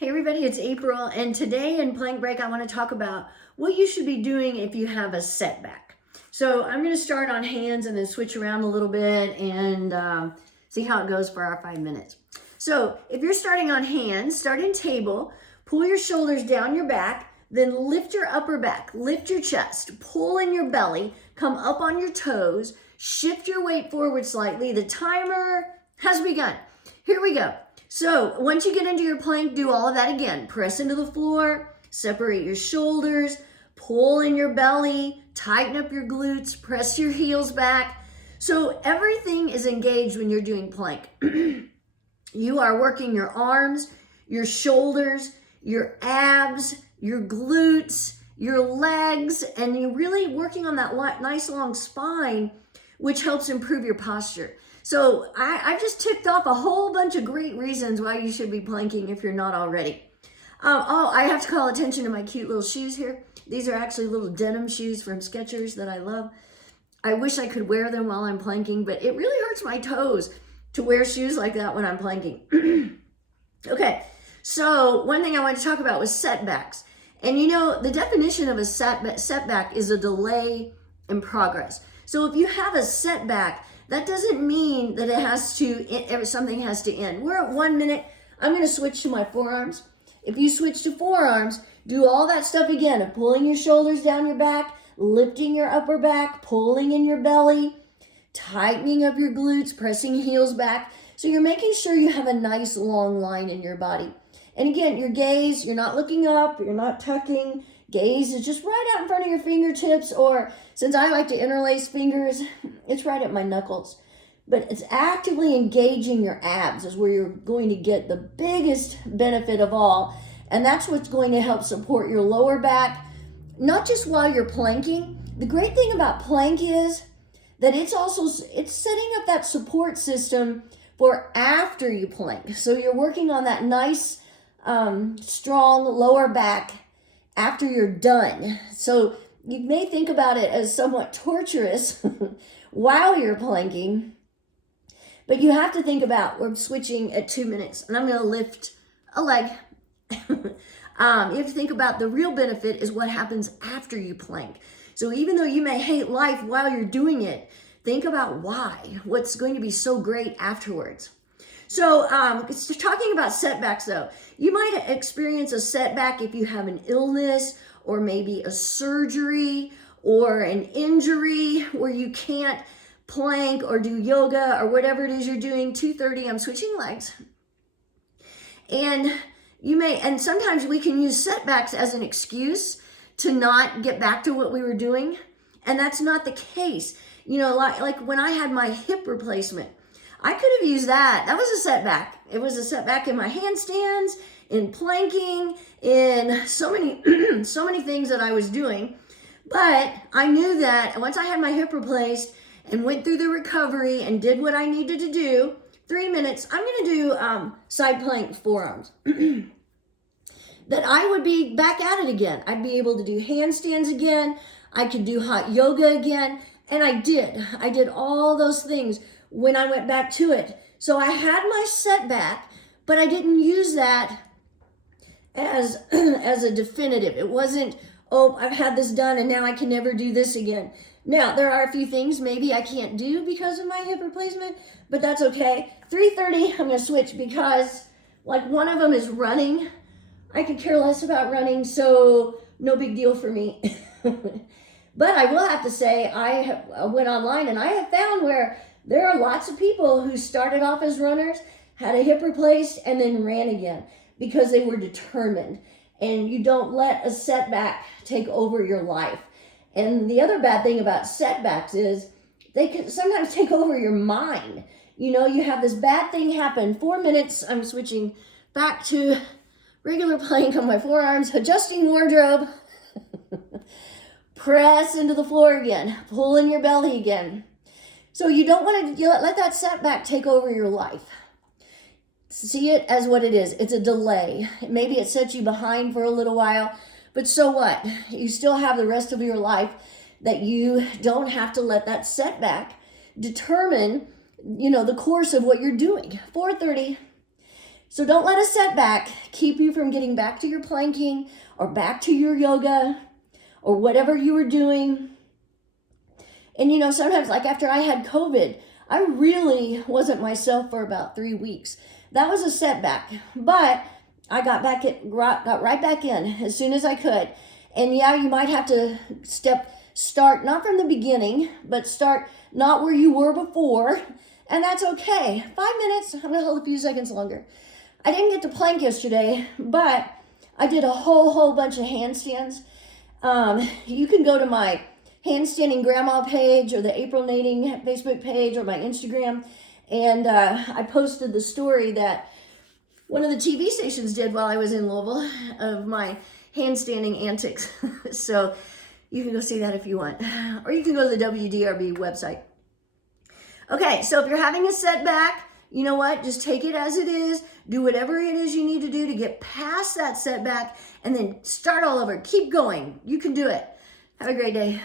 Hey everybody, it's April, and today in Plank Break I want to talk about what you should be doing if you have a setback. So I'm going to start on hands and then switch around a little bit and see how it goes for our 5 minutes. So if you're starting on hands, start in table, pull your shoulders down your back, then lift your upper back, lift your chest, pull in your belly, come up on your toes, shift your weight forward slightly. The timer has begun. Here we go. So once you get into your plank, do all of that again. Press into the floor, separate your shoulders, pull in your belly, tighten up your glutes, press your heels back. So everything is engaged when you're doing plank. You are working your arms, your shoulders, your abs, your glutes, your legs, and you're really working on that nice long spine, which helps improve your posture. So I've just ticked off a whole bunch of great reasons why you should be planking if you're not already. I have to call attention to my cute little shoes here. These are actually little denim shoes from Skechers that I love. I wish I could wear them while I'm planking, but it really hurts my toes to wear shoes like that when I'm planking. Okay, so one thing I wanted to talk about was setbacks. And you know, the definition of a setback is a delay in progress. So if you have a setback, that doesn't mean that something has to end. We're at 1 minute. I'm going to switch to my forearms. If you switch to forearms, do all that stuff again of pulling your shoulders down your back, lifting your upper back, pulling in your belly, tightening up your glutes, pressing heels back. So you're making sure you have a nice long line in your body. And again, your gaze, you're not looking up, you're not tucking. Gaze is just right out in front of your fingertips, or since I like to interlace fingers, it's right at my knuckles. But it's actively engaging your abs is where you're going to get the biggest benefit of all. And that's what's going to help support your lower back, not just while you're planking. The great thing about plank is that it's setting up that support system for after you plank. So you're working on that nice, strong lower back after you're done. So you may think about it as somewhat torturous while you're planking, but you have to think about, we're switching at 2 minutes and I'm going to lift a leg. You have to think about the real benefit is what happens after you plank. So even though you may hate life while you're doing it, think about what's going to be so great afterwards. So talking about setbacks though, you might experience a setback if you have an illness or maybe a surgery or an injury where you can't plank or do yoga or whatever it is you're doing. 2:30, I'm switching legs. And sometimes we can use setbacks as an excuse to not get back to what we were doing. And that's not the case. You know, like when I had my hip replacement, I could have used that. That was a setback. It was a setback in my handstands, in planking, in so many things that I was doing. But I knew that once I had my hip replaced and went through the recovery and did what I needed to do, 3 minutes, I'm going to do side plank forearms. That I would be back at it again. I'd be able to do handstands again. I could do hot yoga again. And I did. I did all those things when I went back to it. So I had my setback, but I didn't use that as a definitive. It wasn't, oh, I've had this done and now I can never do this again. Now, there are a few things maybe I can't do because of my hip replacement, but that's okay. 3:30, I'm going to switch because like one of them is running. I could care less about running, so no big deal for me. But I will have to say, I went online and I have found where there are lots of people who started off as runners, had a hip replaced, and then ran again because they were determined. And you don't let a setback take over your life. And the other bad thing about setbacks is they can sometimes take over your mind. You know, you have this bad thing happen. 4 minutes, I'm switching back to regular plank on my forearms, adjusting wardrobe. Press into the floor again, pull in your belly again. So you don't want to let that setback take over your life. See it as what it is. It's a delay. Maybe it sets you behind for a little while, but so what? You still have the rest of your life that you don't have to let that setback determine, the course of what you're doing. 4:30, So don't let a setback keep you from getting back to your planking or back to your yoga or whatever you were doing. And sometimes, like after I had COVID, I really wasn't myself for about 3 weeks. That was a setback, but I got right back in as soon as I could. And yeah, you might have to start not from the beginning, but start not where you were before, and that's okay. 5 minutes, I'm gonna hold a few seconds longer. I didn't get to plank yesterday, but I did a whole bunch of handstands. You can go to my handstanding grandma page or the April Nading Facebook page or my Instagram, and I posted the story that one of the TV stations did while I was in Louisville of my handstanding antics. So you can go see that if you want, or you can go to the WDRB website. Okay, so if you're having a setback, you know what? Just take it as it is. Do whatever it is you need to do to get past that setback and then start all over. Keep going. You can do it. Have a great day.